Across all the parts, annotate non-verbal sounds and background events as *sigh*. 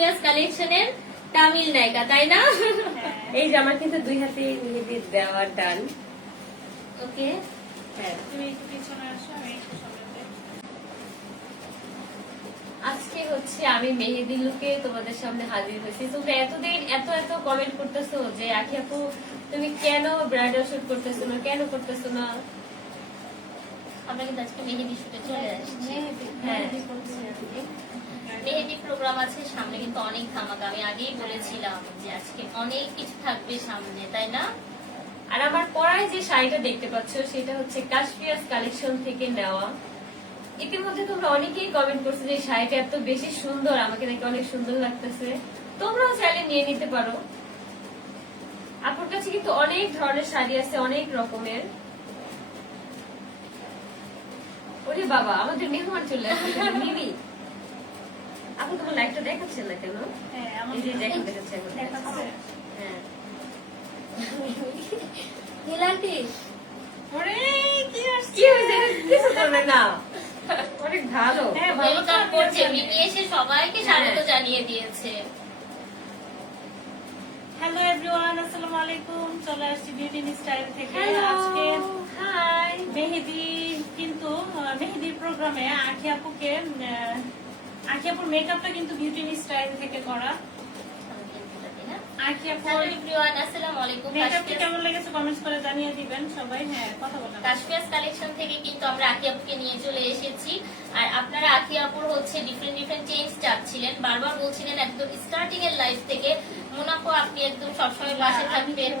কাশ্মীর কালেকশনের তামিল নায়িকা তাই না? এই যে আমার কিন্তু দুই হাতে মেহেদি দেওয়ার ডান ওকে। হ্যাঁ। তুমি। আজকে হচ্ছে আমি মেহেদি লুকে তোমাদের সামনে হাজির হয়েছি। তোমরা এতদিন এত এত কমেন্ট করতেছো যে আখি আপু তুমি কেন ব্রাইডাল শুট করতেছো না? কেন করতেছো না? আমরা কিন্তু আজকে মেহেদি শুটে চলে আসছি। হ্যাঁ। মেহেদি প্রোগ্রাম আছে সামনে কিন্তু অনেক ধামাকা। আমি আগেই বলেছিলাম যে আজকে অনেক কিছু থাকবে সামনে তাই না? আর আমার পরায় যে শাড়িটা দেখতে পাচ্ছ সেটা হচ্ছে কালেকশন থেকে নেওয়া। ইতিমধ্যে তোমরা অনেকেই কমেন্ট করছ যে শাড়িটা এত বেশি সুন্দর আমাকে নাকি অনেক সুন্দর লাগতেছে। তোমরাও চাইলে নিয়ে নিতে পারো। আপুর কাছে কিন্তু অনেক ধরনের শাড়ি আছে অনেক রকমের। ওরে বাবা আমাদের মেহমান চলে আসছে মিমি। আপু তোমার লাইটটা দেখাচ্ছে না কেন? হ্যাঁ, আমার এই দেখাচ্ছে। হ্যাঁ। নীলান্টি। ওরে, কি আসছে? কি হয়েছে? কিছু করবে না। অনেক ভালো। হ্যাঁ, ভালো তো করছে মিমি এসে সবাইকে স্বাগত। জানিয়ে দিয়েছে হ্যালো এভরিওয়ান আসসালামু আলাইকুম চলে আসছি বিউটি স্টাইল থেকে। আজকে হাই মেহেদি কিন্তু মেহেদির প্রোগ্রামে আখি আপুকে আখি আপুর মেকআপটা কিন্তু বিউটি স্টাইল থেকে করা। আখি আপুর এভরিওয়ান আসসালামু আলাইকুম মেকআপটি কেমন লেগেছে কমেন্টস করে জানিয়ে দিবেন। সবাই হ্যাঁ কথা বলেন কাশ্মীর কালেকশন থেকে কিন্তু আমরা আকি আপুকে নিয়ে চলে এসেছি। আপনারা আকি আপুর হচ্ছে ডিফারেন্ট ডিফারেন্ট চেঞ্জ চাচ্ছিলেন। বারবার বলছিলেন একদম স্টার্টিং এর লাইফ থেকে মোনাকো আপনি একদম সবসময় পাশে থাকবেন।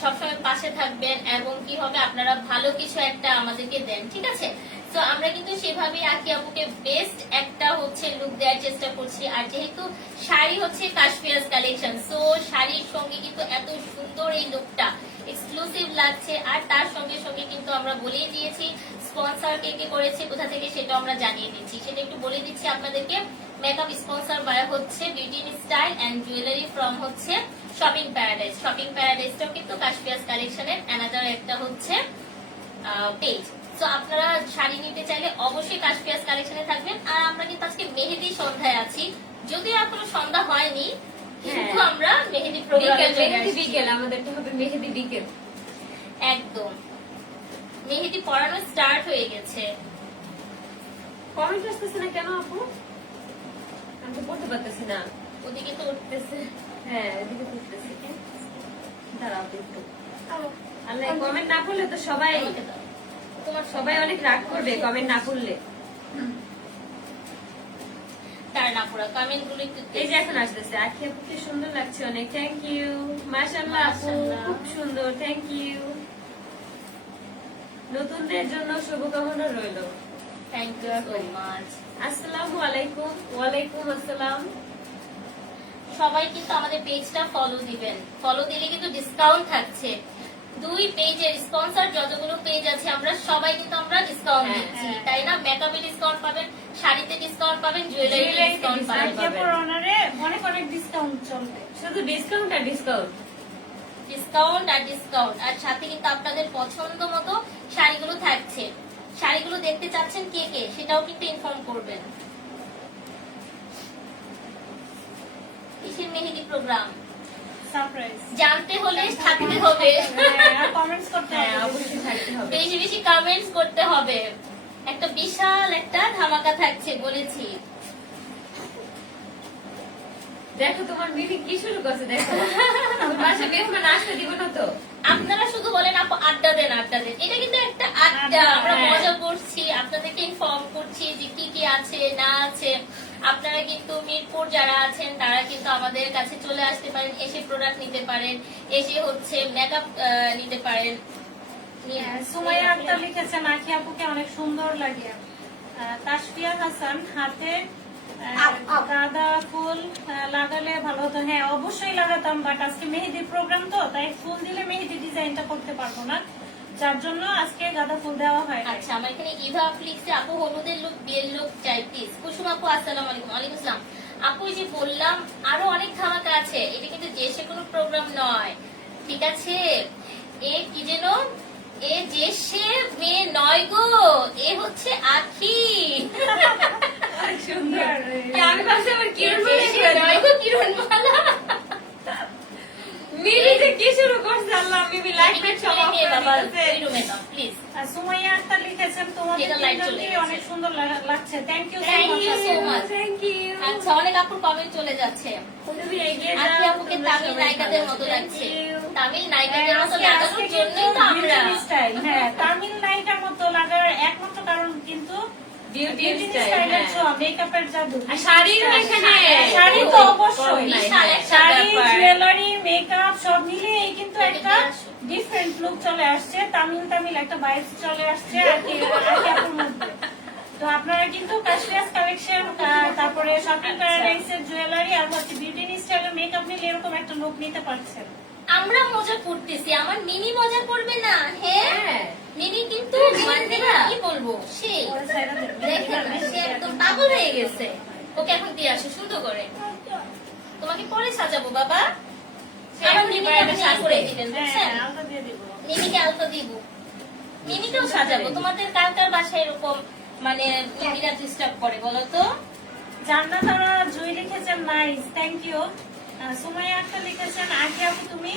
সবসময় পাশে থাকবেন এবং কি হবে? আপনারা ভালো কিছু একটা আমাদেরকে দেন ঠিক আছে? তো আমরা কিন্তু সেভাবেই আকি আপুকে বেস্ট একটা হচ্ছে লুক দেওয়ার চেষ্টা করছি। আর যেহেতু শাড়ি হচ্ছে কাশ্মীর কালেকশন সো শাড়ির সঙ্গে কিন্তু এত সুন্দর এই লুকটা লাগছে আর তার সঙ্গে সঙ্গে কিন্তু আমরা বলেই দিয়েছি স্পন্সর কে কে করেছে কোথা থেকে সেটা আমরা জানিয়ে দিচ্ছি। সেটা একটু বলে দিচ্ছি আপনাদেরকে। মেকআপ স্পন্সর বাই হচ্ছে beauty style and jewellery from হচ্ছে শপিং প্যারাডাইস শপিং প্যারাডাইসটাও কিন্তু কাশ্মীর কালেকশনের অ্যানাদার একটা হচ্ছে পেজ তো আপনারা শাড়ি নিতে চাইলে অবশ্যই কাশ্মীর কালেকশনে থাকবেন। আর আমরা কিন্তু আজকে মেহেদি সন্ধ্যায় আছি। যদিও এখনও সন্ধ্যা হয়নি কিন্তু হ্যাঁ। আমরা মেহেদি প্রোগ্রামে বিকেল বিকেল আমাদেরটা হবে মেহেদি বিকেল। একদম। মেহেদি পড়ানো স্টার্ট হয়ে গেছে। কমেন্ট আসতেছে না কেন আপু? আমি তো পড়তে পারতেছি না। ওদিকে তো উঠতেছে। হ্যাঁ এদিকে পড়তেছি দাঁড়াও একটু। আল্লাহ কমেন্ট না করলে তো সবাই। তোমার সবাই অনেক রাগ করবে কমেন্ট না করলে তার না পড়া একটু এই যে এখন আসতেছে আখি আপু সুন্দর লাগছে অনেক থ্যাংক ইউ মাশাআল্লাহ আপু খুব সুন্দর থ্যাংক ইউ নতুনদের জন্য শুভকামনা রইল। থ্যাংক ইউ সো মাচ আসসালামু আলাইকুম। ওয়ালাইকুম আসসালাম। সবাই কিন্তু আমাদের পেজটা ফলো দিবেন। ফলো দিলে কিন্তু ডিসকাউন্ট থাকছে। দুই পেজের স্পন্সর যতগুলো পেজ আছে আমরা সবাই কিন্তু আমরা ডিসকাউন্ট হ্যাঁ, দিচ্ছি হ্যাঁ। তাই না? মেকআপে ডিসকাউন্ট পাবেন শাড়িতে ডিসকাউন্ট পাবেন জুয়েলারিতে জুয়েলারিতে ডিসকাউন্ট পাবেন। অনেক অনেক ডিসকাউন্ট চলবে। শুধু ডিসকাউন্ট আর ডিসকাউন্ট ডিসকাউন্ট আর ডিসকাউন্ট আর সাথে কিন্তু আপনাদের পছন্দ মতো শাড়িগুলো থাকছে। শাড়িগুলো দেখতে চাচ্ছেন কে কে? সেটাও কিন্তু ইনফর্ম করবেন। কিসের মেহেদি প্রোগ্রাম জানতে হলে থাকতে হবে। কমেন্টস করতে হ্যাঁ হবে। অবশ্যই থাকতে হবে। বেশি বেশি কমেন্টস করতে হবে। একটা বিশাল একটা ধামাকা থাকছে বলেছি। দেখো তোমার মিমি কি শুরু করছে দেখো। দিব না তো। আপনারা শুধু বলেন আপু আড্ডা দেন আড্ডা দেন। এটা কিন্তু একটা আড্ডা। আড্ডা, আমরা হ্যাঁ। মজা করছি আপনাদেরকে ইনফর্ম করছি যে কি কি আছে না আছে। আপনারা কিন্তু মিরপুর যারা আছেন তারা কিন্তু আমাদের কাছে চলে আসতে পারেন এসে প্রোডাক্ট নিতে পারেন এসে হচ্ছে মেকআপ নিতে পারেন। হ্যাঁ, সুমাইয়া আক্তার লিখেছেন আখি আপুকে অনেক সুন্দর লাগে। তাসফিয়া হাসান হাতে। গাঁদা ফুল লাগালে ভালো হতো। হ্যাঁ অবশ্যই লাগাতাম বাট আজকে মেহেদির প্রোগ্রাম তো তাই ফুল দিলে মেহেদি ডিজাইনটা করতে পারব না। যার জন্য আজকে গাঁদা ফুল দেওয়া হয় আচ্ছা আমার এখানে ইভা লিখছে আপু হলুদের লুক বিয়ের লুক চাই প্লিজ কুসুম আপু আসসালাম আলাইকুম। ওয়ালাইকুম আসসালাম। আপু যে বললাম আরও অনেক ধামাকা আছে। এটা কিন্তু যে সে কোনো প্রোগ্রাম নয়। ঠিক আছে? এ কি যেন? এ যে সে মেয়ে নয় গো। এ হচ্ছে আখি। সুন্দর আমি ভাবছি আমার করছে আল্লাহ বিবি লাইফ টিকিট ওই রুমে দাও প্লিজ আর সুমাইয়া আক্তার লিখেছেন তোমাদের। অনেক সুন্দর লাগা- লাগছে। Thank you. আচ্ছা। অনেক আপুর কমেন্ট চলে যাচ্ছে। তুমি এগিয়ে আজকে আপুকে তামিল নায়িকাদের মতো লাগছে। তামিল নায়িকাদের মতো লাগানোর জন্যই তো আমরা। হ্যাঁ, তামিল নায়িকার মতো লাগার একমাত্র কারণ কিন্তু হ্যাঁ। ছোঁয়া, জাদু। আর এখানে শাড়ি তো অবশ্যই। কম নাই, বিশাল হ্যাঁ। একটা শাড়ি জুয়েলারি মেকআপ সব মিলিয়ে কিন্তু একটা ডিফারেন্ট লুক চলে আসছে। তামিল তামিল একটা ভাইব চলে আসছে আর কি। *laughs* আর কি আপুর মধ্যে তো আপনারা কিন্তু কাশ্মীর কালেকশন তারপরে শপিং প্যারাডাইস এর জুয়েলারি আর হচ্ছে বিউটি স্টাইলের মেকআপ নিলে এরকম একটা লুক নিতে পারছেন। আমরা মজা করতেছি। আমার মিনি মজা করবে না? হ্যাঁ হ্যাঁ। মিনি কিন্তু মানে বলব সেই ওর সাইডে দেখেন না, সে একদম পাগল হয়ে গেছে। ওকে এখন দিয়ে আসো সুন্দর করে। তোমাকে পরে সাজাবো বাবা। আমার মিনিকে করে দিবেন বুঝছেন হ্যাঁ আলতা দিব। মিমিকেও সাজাবো। তোমাদের কার কার বাসায় এরকম মানে ডিস্টার্ব করে বলো তো? জান্নাত তারা জুই লিখেছেন nice thank you Sumaiya Akter লিখেছেন আগে আপু তুমি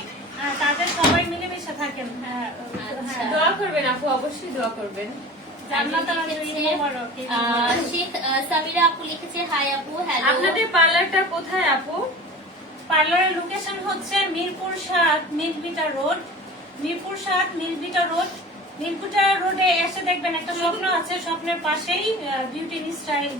তাদের সবাই মিলেমিশে থাকেন। হ্যাঁ আচ্ছা। হ্যাঁ। দোয়া করবেন আপু অবশ্যই দোয়া করবেন। আপনাদের পার্লারটা কোথায় আপু? পার্লারের লোকেশন হচ্ছে মিরপুর সাত মিরবিটা রোড। মিরপুর সাত মিরবিটা রোড। মিরপুটা রোডে এসে দেখবেন একটা স্বপ্ন আছে স্বপ্নের পাশেই বিউটি স্টাইল